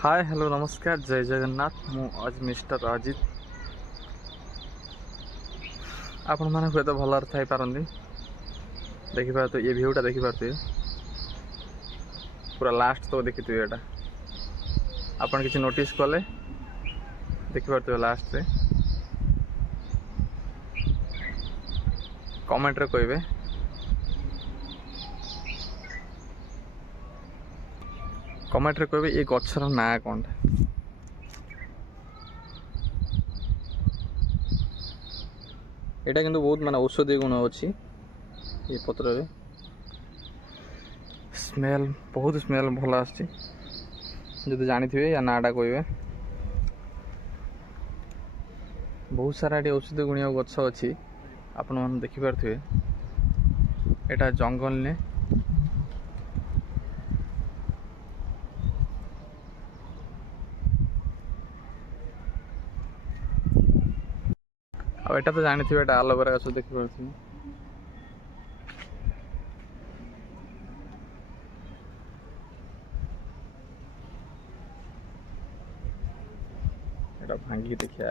hi hello नमस्कार जय जगन्नाथ मु आज मिस्टर अजित आपण मैंने हुए तो भल थी पारती देखिए ये भ्यूटा देखिपे पूरा लास्ट तो देखी ये आपन किसी नोटिस कले देखिपे लास्ट रे कमेंट रे कहे कमेंट रे कहे ये गचर ना कौन यहाँ किंतु बहुत माने औषधीय गुण अच्छी ये पत्र रे स्मेल बहुत स्मेल भल आसी जानी थे या नाटा कहे बहुत सारा ये औषधीय गुणीय गछ अच्छी आपण मैंने देखिपे यहाँ जंगल ने अब तो जानी थे आलोवेरा गछ देखिपे भांगी देखिए